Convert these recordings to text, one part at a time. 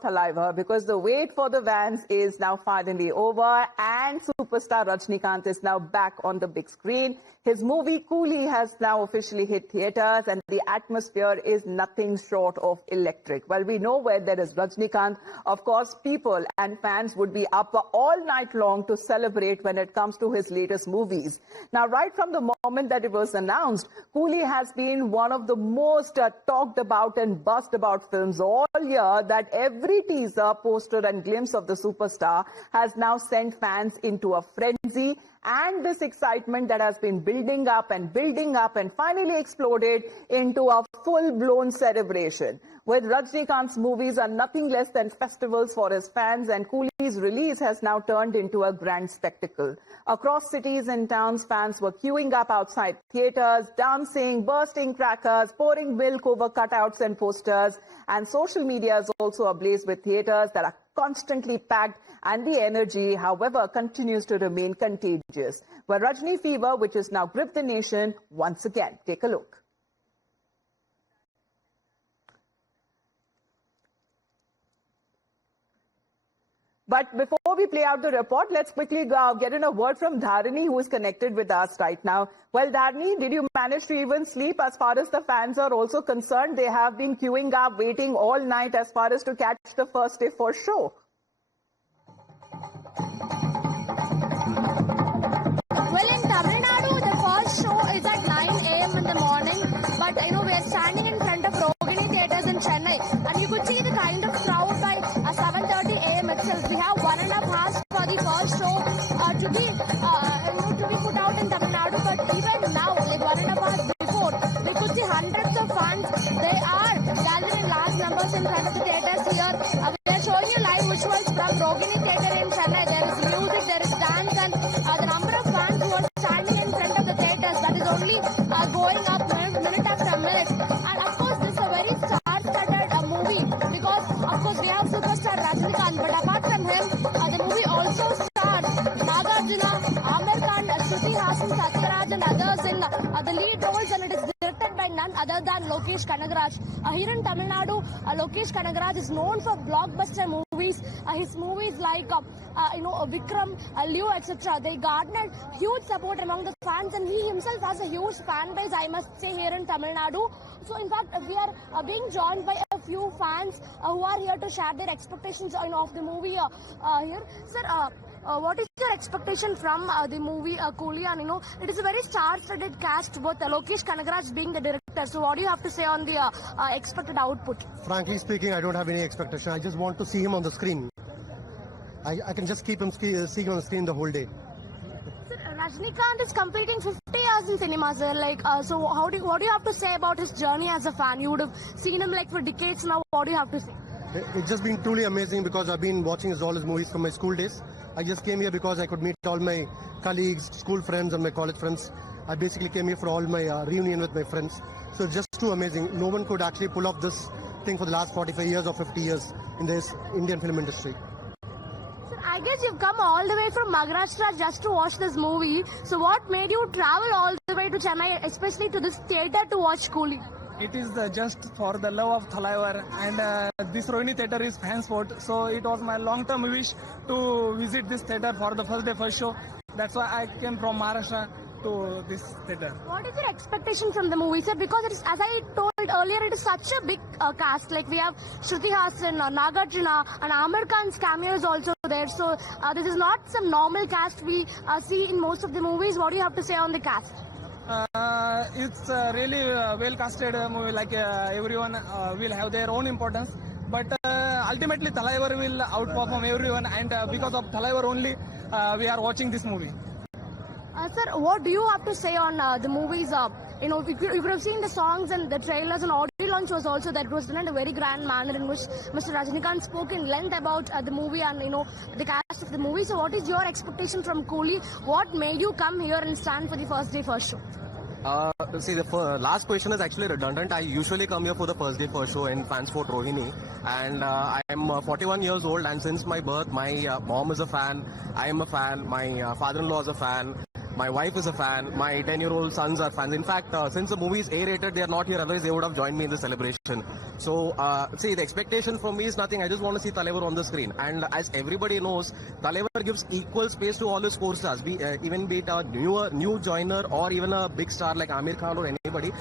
of Thalaivar, because the wait for the Vans is now finally over and superstar Rajinikanth is now back on the big screen. His movie Coolie has now officially hit theatres and the atmosphere is nothing short of electric. Well, we know where there is Rajinikanth, of course, people and fans would be up all night long to celebrate when it comes to his latest movies. Now, right from the moment that it was announced, Coolie has been one of the most talked about and buzzed about films all year, that every teaser, poster and glimpse of the superstar has now sent fans into a frenzy, and this excitement that has been building up and finally exploded into a full-blown celebration. With Rajinikanth's movies are nothing less than festivals for his fans, and Coolie's release has now turned into a grand spectacle. Across cities and towns, fans were queuing up outside theatres, dancing, bursting crackers, pouring milk over cutouts and posters, and social media is also ablaze with theatres that are constantly packed, and the energy, however, continues to remain contagious. Where Rajini fever, which has now gripped the nation once again. Take a look. But before we play out the report, let's quickly get in a word from Dharani, who is connected with us right now. Well, Dharani, did you manage to even sleep? As far as the fans are also concerned, they have been queuing up, waiting all night as far as to catch the first day for show. Well, in Tamil Nadu, the first show is at 9 a.m. in the morning. But, we are standing in front of Rohini Theatres in Chennai. And you could see the kind of crowd by 7:30 a.m. itself. We have 1.5 hours for the first show to be put out in Tamil Nadu. But even now, like 1.5 hours before, we could see hundreds of fans. They are gathered in large numbers in front of the theatres here. We are showing you live visuals from Rohini Theatre in Chennai. There is music, there is dance, and the number of fans who are standing in front of the theatres, that is only going up minute after minute. And of course, this is a very star-studded movie, because of course we have superstar Rajinikanth, but apart from him, the movie also stars Nagarjuna, Aamir Khan, Shruti Haasan, Satyaraj and others in the lead roles, and it is directed by none other than Lokesh Kanagaraj. Here in Tamil Nadu, Lokesh Kanagaraj is known for blockbuster movies. His movies like Vikram, Liu, etc. They garnered huge support among the fans, and he himself has a huge fan base, I must say, here in Tamil Nadu. So in fact, we are being joined by a few fans who are here to share their expectations of the movie here. Sir, what is your expectation from the movie Coolie? And it is a very star-studded cast, with Lokesh Kanagaraj being the director. So what do you have to say on the expected output? Frankly speaking, I don't have any expectation. I just want to see him on the screen. I can just keep him seeing on the screen the whole day. Sir, Rajinikanth is completing 50 years in cinema, sir. So what do you have to say about his journey as a fan? You would have seen him for decades now. What do you have to say? It's just been truly amazing, because I've been watching all his movies from my school days. I just came here because I could meet all my colleagues, school friends and my college friends. I basically came here for all my reunion with my friends. So it's just too amazing. No one could actually pull off this thing for the last 45 years or 50 years in this Indian film industry. Sir, I guess you've come all the way from Maharashtra just to watch this movie. So what made you travel all the way to Chennai, especially to this theatre, to watch Coolie? It is just for the love of Thalaivar, and this Rohini Theatre is fans' sport. So it was my long-term wish to visit this theatre for the first day, first show. That's why I came from Maharashtra to this theatre. What is your expectation from the movie, sir? Because it is, as I told earlier, it is such a big cast. Like we have Shruti Haasan, Nagarjuna, and Aamir Khan's cameo is also there. So this is not some normal cast we see in most of the movies. What do you have to say on the cast? It's a really well-casted movie. Everyone will have their own importance, but ultimately Thalaivar will outperform everyone, and because of Thalaivar only, we are watching this movie. Sir, what do you have to say on the movies? You could have seen the songs and the trailers, and audio launch was also that. It was done in a very grand manner in which Mr. Rajinikanth spoke in length about the movie and the cast of the movie. So what is your expectation from Coolie? What made you come here and stand for the first day first show? See, the last question is actually redundant. I usually come here for the first day first show in Fansport Rohini, and I am 41 years old, and since my birth, my mom is a fan, I am a fan, my father-in-law is a fan, My wife is a fan. My 10-year-old sons are fans. In fact, since the movie is A-rated, they are not here. Otherwise, they would have joined me in the celebration. So, see, the expectation for me is nothing. I just want to see Talaivar on the screen. And as everybody knows, Talaivar gives equal space to all his core stars. Even be it a new joiner or even a big star like Amir Khan or anybody.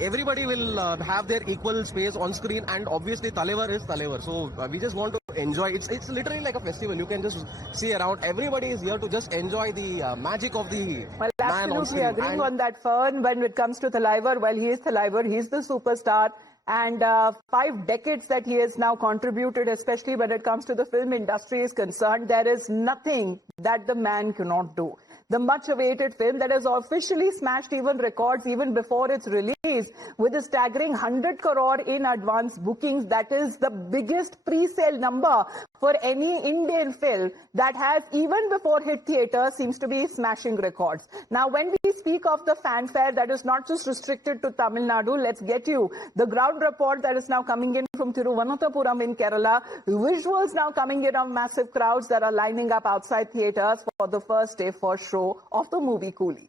Everybody will have their equal space on screen, and obviously Talaivar is Talaivar. So we just want to enjoy. It's literally like a festival. You can just see around. Everybody is here to just enjoy the magic of the Well, man on absolutely screen. agreeing And on that, Fern. When it comes to Talaivar, well, he is Talaivar. He is the superstar. And 5 decades that he has now contributed, especially when it comes to the film industry is concerned, there is nothing that the man cannot do. The much-awaited film that has officially smashed even records even before its release with a staggering 100 crore in advance bookings. That is the biggest pre-sale number for any Indian film that has, even before hit theatre, seems to be smashing records. Now, when we speak of the fanfare, that is not just restricted to Tamil Nadu. Let's get you the ground report that is now coming in from Thiruvananthapuram in Kerala. Visuals now coming in of massive crowds that are lining up outside theatres for the first day first show of the movie Coolie.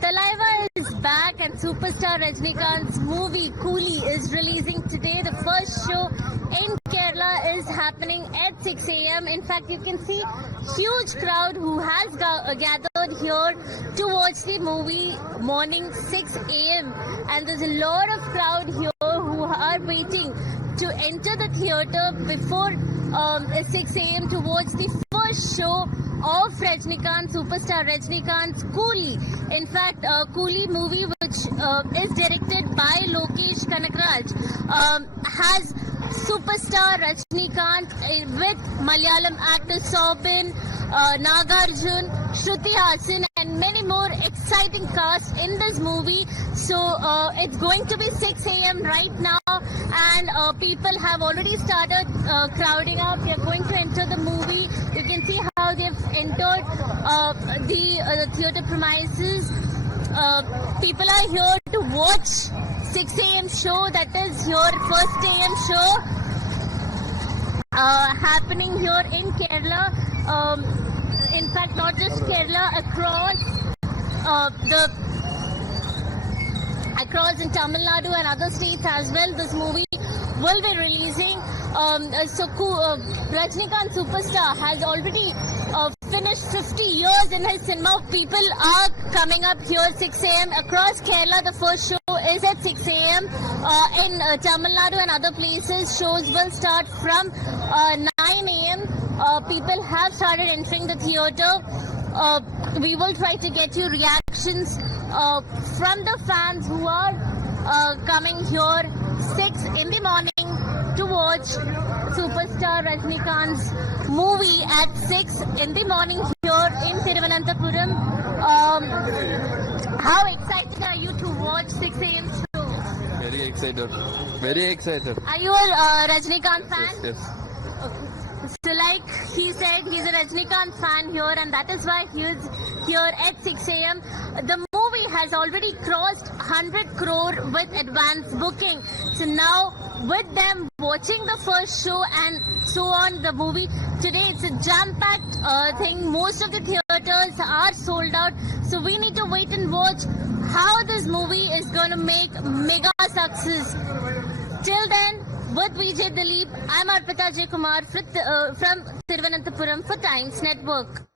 Talaivar is back and superstar Rajnikant's movie Coolie is releasing today. The first show in Kerala is happening at 6 a.m. In fact, you can see huge crowd who has gathered here to watch the movie morning 6 a.m. And there's a lot of crowd here who are waiting to enter the theatre before 6 a.m. to watch the first show of Rajnikant, superstar Rajnikant's Coolie. In fact, Coolie movie, which is directed by Lokesh Kanakraj, has superstar Rajnikant with Malayalam actor Sobin, Nagarjun, Shruti Hassan and many more exciting cast in this movie. So it's going to be 6 a.m. right now and people have already started crowding up. They are going to enter the movie. You can see how they've entered the theatre premises. People are here to watch 6 a.m. show, that is your first a.m. show happening here in Kerala. In fact, not just Kerala, across in Tamil Nadu and other states as well, this movie will be releasing. Rajnikant Superstar has already finished 50 years in his cinema. People are coming up here 6 a.m. across Kerala. The first show is at 6 a.m. In Tamil Nadu and other places, shows will start from 9 a.m. People have started entering the theatre. We will try to get you reactions from the fans who are coming here 6 in the morning to watch superstar Rajnikant's movie at 6 in the morning here in Thiruvananthapuram. How excited are you to watch 6 a.m. show? Very excited. Very excited. Are you a Rajnikant fan? Yes. Okay. So like he said, he's a Rajnikant fan here and that is why he is here at 6 a.m. The movie has already crossed 100 crore with advance booking. So now with them watching the first show and so on, the movie today, it's a jam-packed thing. Most of the theatres are sold out. So we need to wait and watch how this movie is going to make mega success. Till then, with Vijay Dilip, I'm Arpita J. Kumar from Thiruvananthapuram for Times Network.